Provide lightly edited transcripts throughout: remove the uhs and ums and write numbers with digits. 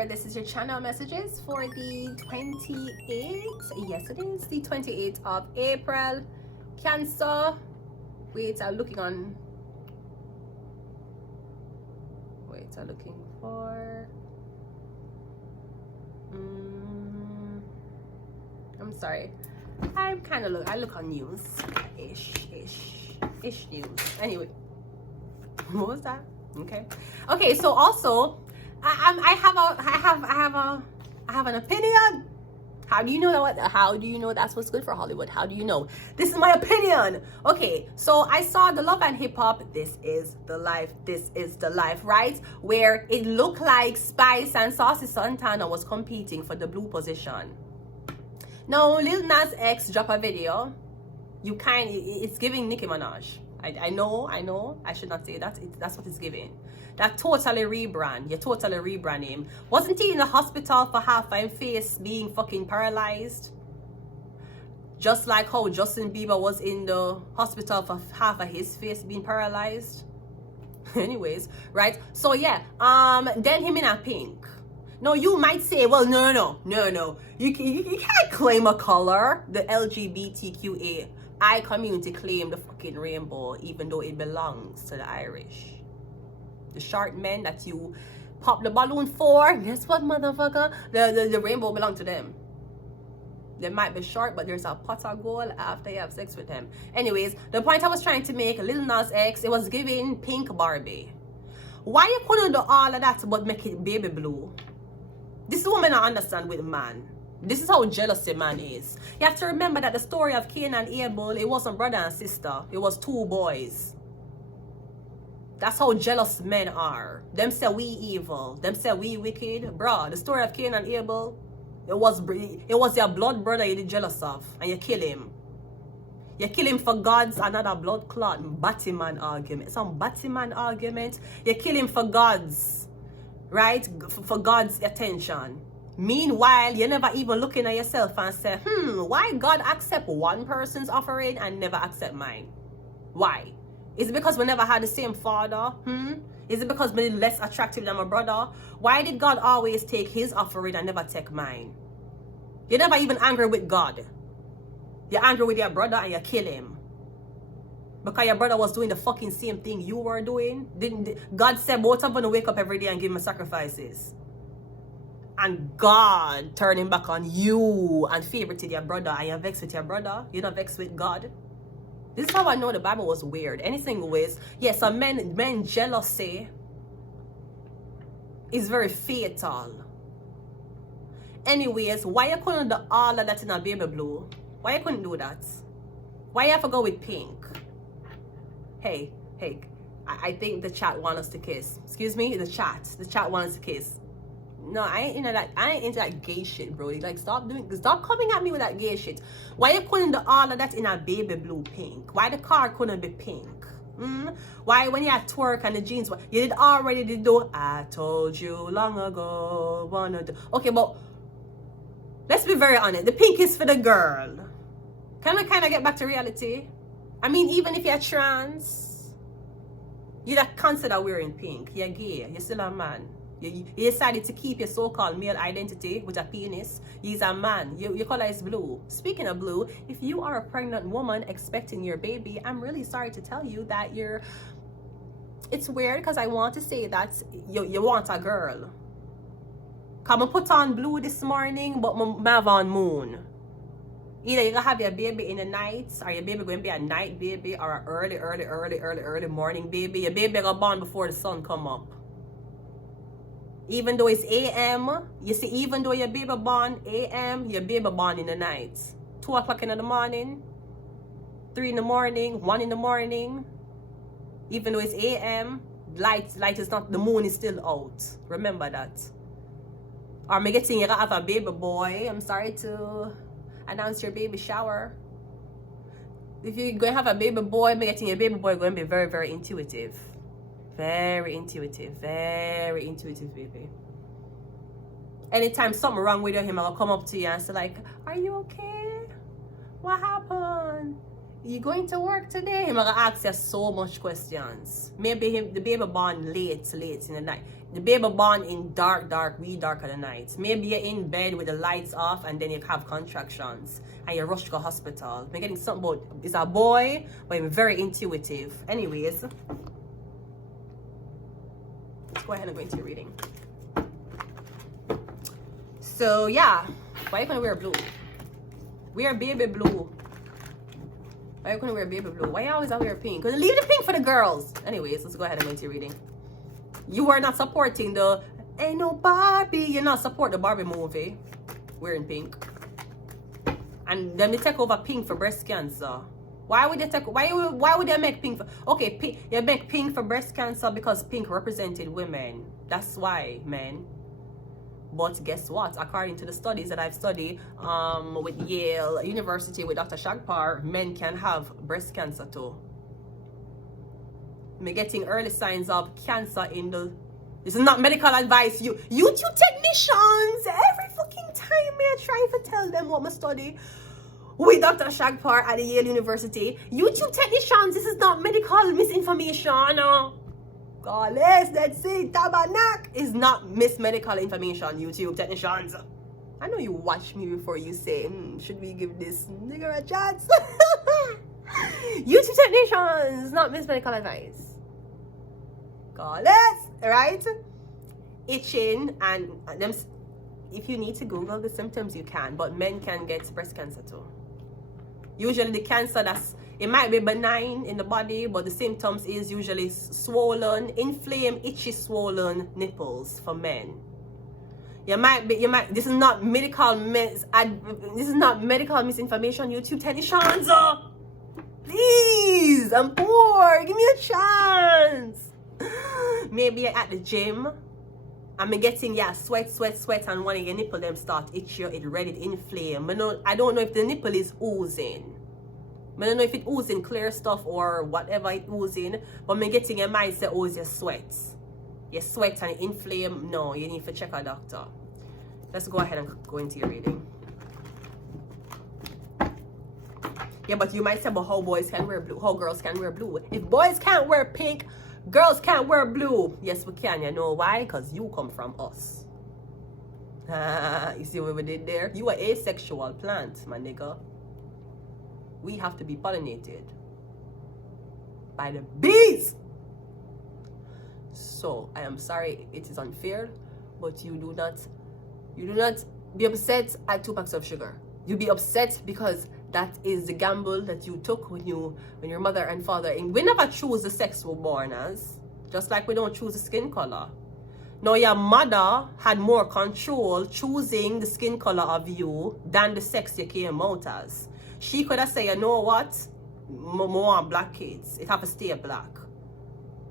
there, this is your channel messages for the 28th. Yes, it is the 28th of April. Cancer. Wait, I'm looking on. Wait, I'm looking for. I'm sorry. I'm kind of I look on news. Ish news. Anyway, what was that? Okay. So also, I have an opinion. How do you know that? How do you know that's what's good for Hollywood? How do you know? This is my opinion. Okay, so I saw the Love and Hip Hop. This is the life. This is the life, right? Where it looked like Spice and Saucy Santana was competing for the blue position. Now, Lil Nas X dropped a video. It's giving Nicki Minaj. I know. I should not say that. That's what it's giving. That totally rebrand. You totally rebrand him. Wasn't he in the hospital for half of his face being fucking paralyzed? Just like how Justin Bieber was in the hospital for half of his face being paralyzed. Anyways, right? So yeah, then him in a pink. No, you might say, well, no. You can't claim a color. The LGBTQAI community claim the fucking rainbow, even though it belongs to the Irish. The short men that you pop the balloon for, guess what, motherfucker? The rainbow belongs to them. They might be short, but there's a pot of gold after you have sex with them. Anyways, the point I was trying to make, Lil Nas X, it was giving pink Barbie. Why you couldn't do all of that but make it baby blue? This is what I understand with man. This is how jealous a man is. You have to remember that the story of Cain and Abel, it wasn't brother and sister. It was two boys. That's how jealous men are. Them say we evil. Them say we wicked. Bruh, the story of Cain and Abel, it was your blood brother you did jealous of. And you kill him. You kill him for God's another blood clot. Batman argument. Some Batman argument. You kill him for God's. Right? For God's attention. Meanwhile, you're never even looking at yourself and say, why God accept one person's offering and never accept mine? Why? Is it because we never had the same father? Is it because we're less attractive than my brother? Why did God always take his offering and never take mine? You're never even angry with God. You're angry with your brother and you kill him. Because your brother was doing the fucking same thing you were doing. God said both of them to wake up every day and give me sacrifices. And God turning back on you and favorited your brother and you're vexed with your brother. You're not vexed with God. This is how I know the Bible was weird. Anything with, yes, a men jealousy is very fatal. Anyways, why you couldn't do all of that in a baby blue? Why you couldn't do that? Why you have to go with pink? Hey, I think the chat wants us to kiss. Excuse me, the chat wants us to kiss. No, I ain't into that gay shit, bro. Like, stop coming at me with that gay shit. Why you couldn't do all of that in a baby blue pink? Why the car couldn't be pink? Why when you had twerk and the jeans, you did already do, I told you long ago, wanna do. Okay, but let's be very honest. The pink is for the girl. Can we kind of get back to reality? I mean, even if you're trans, you don't consider wearing pink. You're gay. You're still a man. You decided to keep your so-called male identity with a penis. You're a man. Your color is blue. Speaking of blue, if you are a pregnant woman expecting your baby, I'm really sorry to tell you that it's weird because I want to say that you want a girl. Come and put on blue this morning, but I have on moon. Either you're gonna have your baby in the night, or your baby going to be a night baby, or an early morning baby. Your baby gonna born before the sun come up. Even though it's AM, you see, even though your baby born AM, your baby born in the night. 2 o'clock in the morning, 3 in the morning, 1 in the morning. Even though it's AM, light is not, the moon is still out. Remember that. Or me getting you gonna have a baby boy. I'm sorry to announce your baby shower. If you're going to have a baby boy, me getting your baby boy going to be very, very intuitive. Very intuitive, baby. Anytime something wrong with him, I'll come up to you and say like, are you okay? What happened? You going to work today? I'm gonna ask you so much questions. Maybe the baby born late in the night. The baby born in dark, wee dark of the night. Maybe you're in bed with the lights off and then you have contractions and you rush to the hospital. I'm getting something about, it's a boy, but I'm very intuitive. Anyways, let's go ahead and go into your reading. So yeah, why are you gonna wear blue? Wear baby blue. Why are you gonna wear baby blue? Why you always wear pink? Cause leave the pink for the girls. Anyways, let's go ahead and go into your reading. You are not supporting the ain't no Barbie. You're not supporting the Barbie movie. Wearing pink. And then they take over pink for breast cancer. Why would they take? Why would they make pink for? Okay, pink. You make pink for breast cancer because pink represented women. That's why, men. But guess what? According to the studies that I've studied with Yale University with Dr. Shagpar, men can have breast cancer too. I'm getting early signs of cancer in the... This is not medical advice. YouTube technicians, every fucking time I try to tell them what I study with Dr. Shagpar at the Yale University. YouTube technicians, this is not medical misinformation. God, that's it. Tabanak is not medical information, YouTube technicians. I know you watch me before you say, should we give this nigger a chance? YouTube technicians, not medical advice. God, right? Itching and them. If you need to Google the symptoms, you can. But men can get breast cancer too. Usually the cancer it might be benign in the body, but the symptoms is usually swollen, inflamed, itchy, swollen nipples for men. This is not medical misinformation, YouTube technicians. Please, I'm poor. Give me a chance. Maybe you're at the gym. I'm getting sweat, and one of your nipple them start itchy, it red, it inflame. I don't know if the nipple is oozing. I don't know if it oozing clear stuff or whatever it oozing, but I'm getting a mindset, oh, it's your sweat. Your sweat and it inflame. No, you need to check a doctor. Let's go ahead and go into your reading. Yeah, but you might say, but how boys can wear blue, how girls can wear blue. If boys can't wear pink, girls can't wear blue. Yes, we can. You know why? Because you come from us. You see what we did there? You are asexual plant, my nigga. We have to be pollinated by the bees. So I am sorry it is unfair, but you do not be upset at 2 packs of sugar. You be upset because that is the gamble that you took when your mother and father, and we never choose the sex we're born as, just like we don't choose the skin color. Now your mother had more control choosing the skin color of you than the sex you came out as. She could have said, you know what? More black kids. It have to stay black.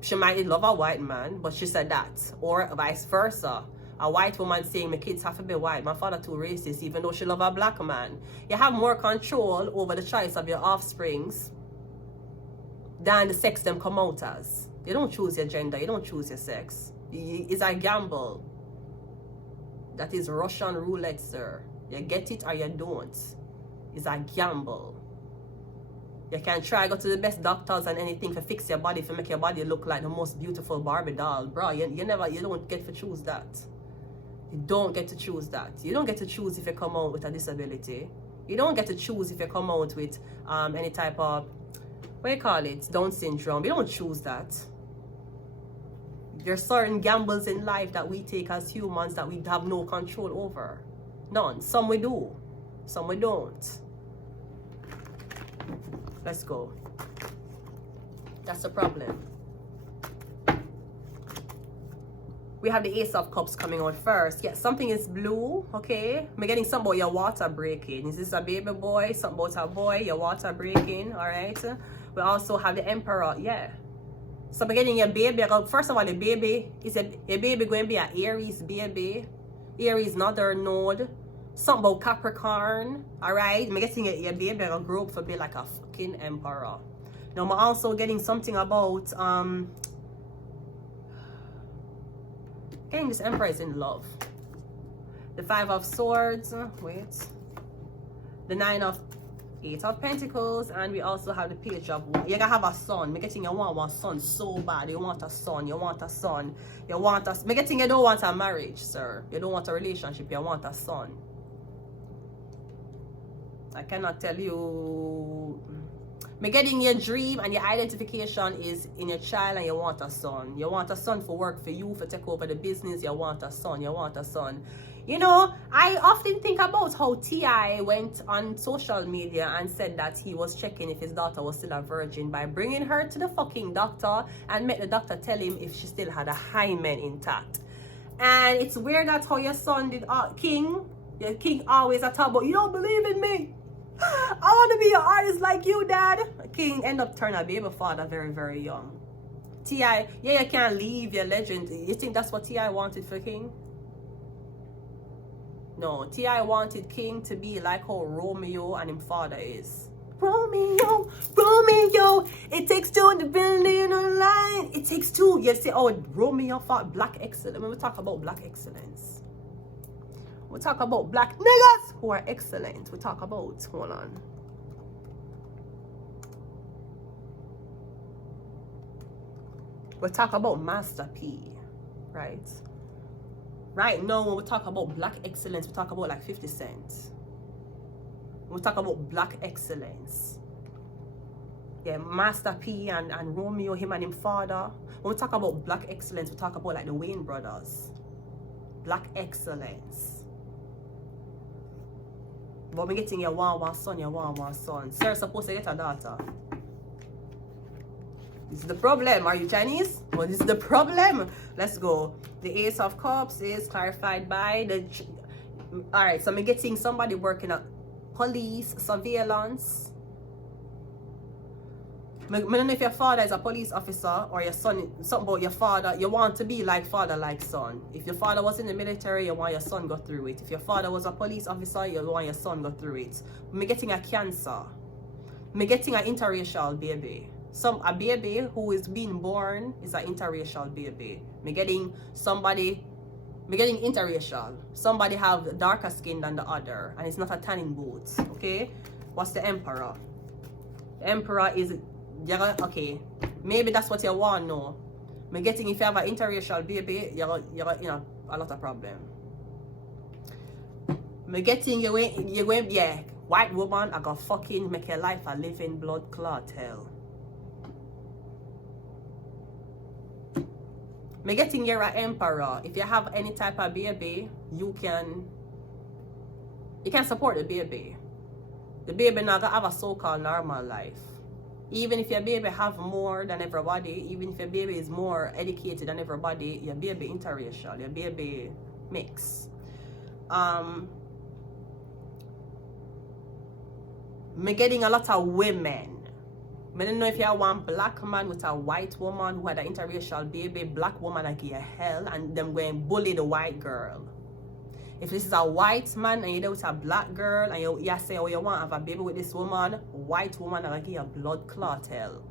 She might love a white man, but she said that. Or vice versa. A white woman saying, my kids have to be white. My father too racist, even though she love a black man. You have more control over the choice of your offsprings than the sex them come out as. You don't choose your gender. You don't choose your sex. It's a gamble. That is Russian roulette, sir. You get it or you don't. It's a gamble. You can try go to the best doctors and anything to fix your body, to make your body look like the most beautiful Barbie doll. Bro, you don't get to choose that. You don't get to choose that. You don't get to choose if you come out with a disability. You don't get to choose if you come out with any type of, what do you call it, Down syndrome. You don't choose that. There's certain gambles in life that we take as humans that we have no control over. None. Some we do. Some we don't. Let's go. That's the problem. We have the Ace of Cups coming out first. Yeah, something is blue, okay? I'm getting something about your water breaking. Is this a baby boy? Something about a boy, your water breaking, all right? We also have the Emperor, yeah. So I'm getting your baby. First of all, the baby, is a baby going to be an Aries baby. Aries, northern node. Something about Capricorn, all right? I'm getting your baby will grow up to be like a fucking emperor. Now I'm also getting something about getting this emperor is in love. The 5 of Swords, wait. The 9 of Eight of Pentacles, and we also have the Page of Wands. You're gonna have a son. Me getting you want one son so bad. You want a son. You want a son. You want a. Me getting you don't want a marriage, sir. You don't want a relationship. You want a son. I cannot tell you. Me getting your dream and your identification is in your child, and you want a son. You want a son for work for you, for take over the business. You want a son. You want a son. You know, I often think about how T.I. went on social media and said that he was checking if his daughter was still a virgin by bringing her to the fucking doctor and make the doctor tell him if she still had a hymen intact. And it's weird that how your son did, your king always a talk about, you don't believe in me. I want to be an artist like you, Dad. King end up turning a baby father very, very young. T.I., yeah, you can't leave your legend. You think that's what T.I. wanted for King? No, T.I. wanted King to be like how Romeo and him father is. Romeo, Romeo, it takes two to build in a line. It takes two. You see, oh, Romeo fought black excellence. When we talk about black excellence, we talk about black niggas who are excellent. We talk about, hold on. We talk about Master P, right? Right now, when we talk about black excellence, we talk about like 50 Cent. When we talk about black excellence, yeah, Master P and Romeo, him and him father. When we talk about black excellence, we talk about like the Wayne brothers. Black excellence. But we getting your one son, your one son. Sir, supposed to get a daughter. This is the problem. Are you Chinese? Well, this is the problem. Let's go. The Ace of Cups is clarified by the... Alright, so I'm getting somebody working at police, surveillance. I don't know if your father is a police officer or your son, something about your father. You want to be like father, like son. If your father was in the military, you want your son go through it. If your father was a police officer, you want your son go through it. I'm getting a Cancer. I'm getting an interracial baby. A baby who is being born is an interracial baby. Me getting interracial. Somebody have darker skin than the other, and it's not a tanning boots. Okay, what's the Emperor? The Emperor is, okay, maybe that's what you want. No, me getting, if you have an interracial baby, you're in a lot of problem. Me getting you're going, yeah, white woman, I got fucking make your life a living blood clot hell. Me getting you're an emperor. If you have any type of baby, you can support the baby. The baby not gonna have a so-called normal life. Even if your baby have more than everybody, even if your baby is more educated than everybody, your baby interracial, your baby mix. Me getting a lot of women. I don't know if you have one black man with a white woman who had an interracial baby, black woman like you hell, and them going bully the white girl. If this is a white man and you're there with a black girl and you say, oh, you want to have a baby with this woman, white woman, I'll give you a blood clot hell.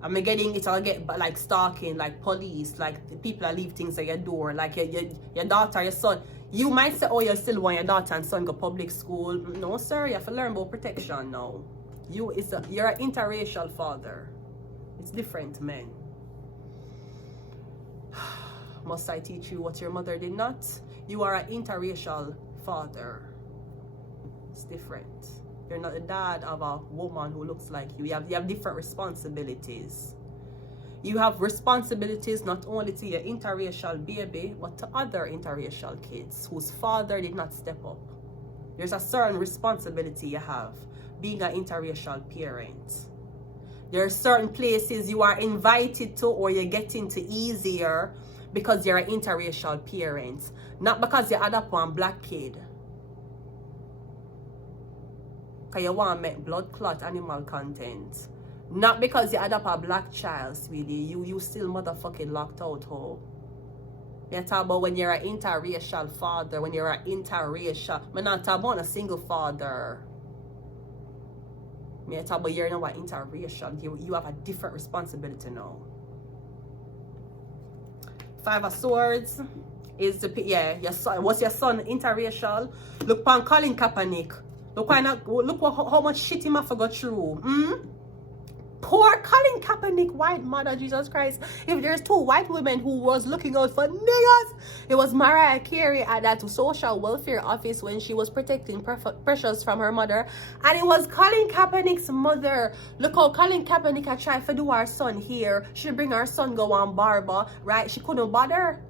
I'm getting it, I'll get like stalking, like police, like people that leave things at your door, like your daughter, your son. You might say, oh, you still want your daughter and son go public school. No, sir, you have to learn about protection now. You're an interracial father. It's different, men. Must I teach you what your mother did not? You are an interracial father. It's different. You're not the dad of a woman who looks like you. You have different responsibilities. You have responsibilities not only to your interracial baby, but to other interracial kids whose father did not step up. There's a certain responsibility you have being an interracial parent. There are certain places you are invited to or you get into easier because you're an interracial parent, not because you adopt one black kid. Because you want to make blood clot animal content. Not because you adopt a black child, sweetie. You still motherfucking locked out, ho. You talk about when you're an interracial father, when you're an interracial. I'm not talking about a single father. I talk about you're not interracial. You have a different responsibility now. Five of Swords is the, yeah, your son. Was your son interracial? Look upon Colin Kaepernick. Look how much shit him have to go through. Poor Colin Kaepernick, white mother, Jesus Christ. If there's two white women who was looking out for niggas, it was Mariah Carey at that social welfare office when she was protecting Precious from her mother. And it was Colin Kaepernick's mother. Look how Colin Kaepernick had tried to do our son here. She bring her son go on barber, right? She couldn't bother.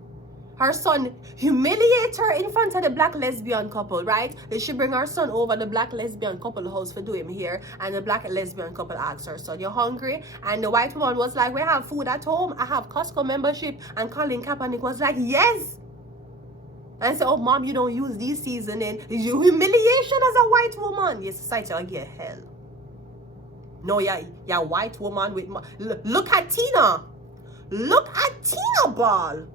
Her son humiliate her in front of the black lesbian couple, right? She bring her son over the black lesbian couple house for do him here, and the black lesbian couple asks her son, "You hungry?" And the white woman was like, "We have food at home. I have Costco membership." And Colin Kaepernick was like, "Yes." And said, "Oh, mom, you don't use these seasoning." Humiliation as a white woman. Your society will get hell. No, yeah, white woman with look at Tina. Look at Tina Ball.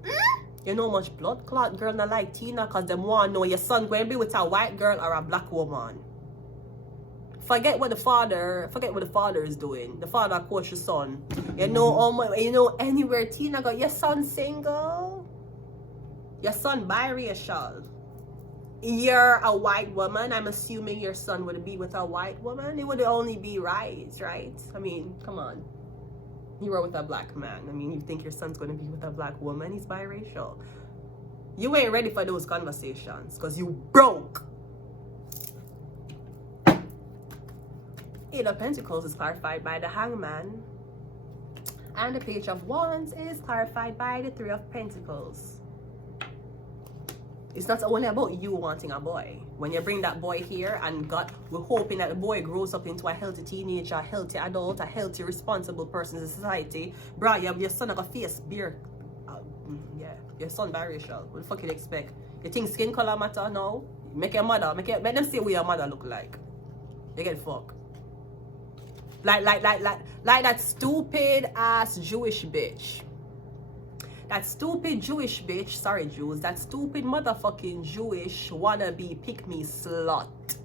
You know much blood clot girl not like Tina because them want to know your son going to be with a white girl or a black woman. Forget what the father is doing. The father coach your son. You know anywhere Tina got your son single. Your son biracial. You're a white woman. I'm assuming your son would be with a white woman. It would only be right? I mean, come on. You were with a black man. I mean, you think your son's going to be with a black woman? He's biracial. You ain't ready for those conversations because you broke. Eight of Pentacles is clarified by the Hangman. And the Page of Wands is clarified by the Three of Pentacles. It's not only about you wanting a boy. When you bring that boy here and we're hoping that the boy grows up into a healthy teenager, a healthy adult, a healthy, responsible person in society. Bro, you have your son like a face beard. Yeah, your son biracial. What the fuck you expect? You think skin color matter now? Make them see what your mother look like. You get fucked. Like that stupid ass Jewish bitch. That stupid Jewish bitch, sorry Jews, that stupid motherfucking Jewish wannabe pick-me slut.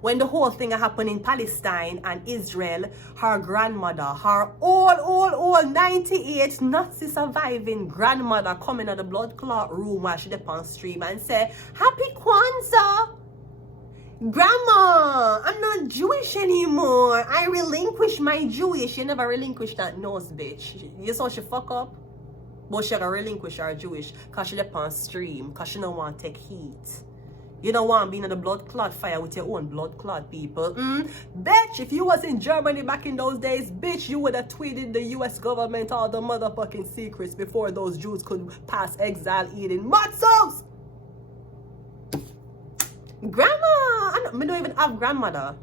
When the whole thing happened in Palestine and Israel, her grandmother, her old 98 Nazi surviving grandmother come in at the blood clot room while she dip on stream and say, "Happy Kwanzaa! Grandma, I'm not Jewish anymore. I relinquished my Jewish." You never relinquished that nose, bitch. You saw she fuck up? But she gotta relinquish her Jewish because she dip on stream, because she don't want to take heat. You don't want to be in the blood clot fire with your own blood clot people. Bitch, if you was in Germany back in those days, bitch, you would have tweeted the US government all the motherfucking secrets before those Jews could pass exile eating matzos. Grandma, I don't even have grandmother.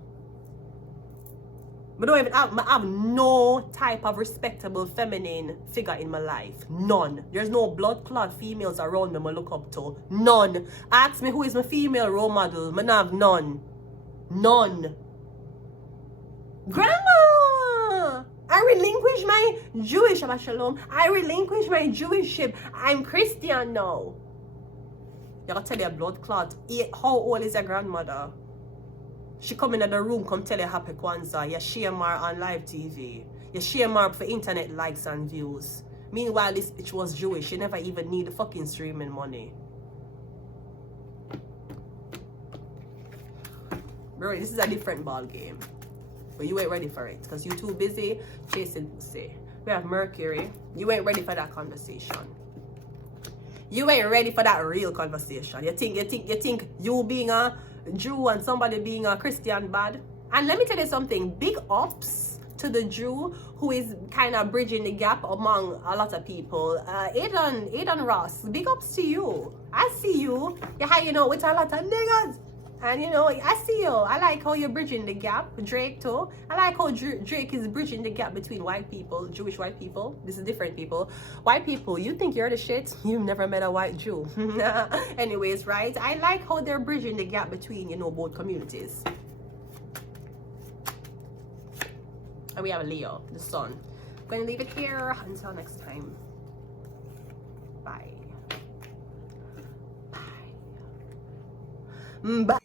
I have no type of respectable feminine figure in my life. None. There's no blood clot females around me I look up to. None. Ask me who is my female role model. I have none. None. Grandma! I relinquished my Jewish, Shabbat Shalom. I relinquished my Jewishship. I'm Christian now. You gotta tell your blood clot. How old is your grandmother? She come in the room, come tell you Happy Kwanzaa. You share more on live TV. You share more for internet likes and views. Meanwhile, this bitch was Jewish. She never even need the fucking streaming money. Bro, this is a different ball game. But you ain't ready for it. Because you too busy chasing pussy. We have Mercury. You ain't ready for that conversation. You ain't ready for that real conversation. You think you being a Jew and somebody being a Christian bad? And let me tell you something. Big ups to the Jew who is kind of bridging the gap among a lot of people. Aidan Ross, big ups to you. I see you. You're hanging out with a lot of niggas. And you know, I see you. I like how you're bridging the gap. Drake too. I like how Drake is bridging the gap between white people, Jewish white people. This is different people. White people, you think you're the shit? You've never met a white Jew. Anyways, right? I like how they're bridging the gap between, you know, both communities. And we have Leo, the sun. I'm going to leave it here until next time. Bye. Bye. Bye.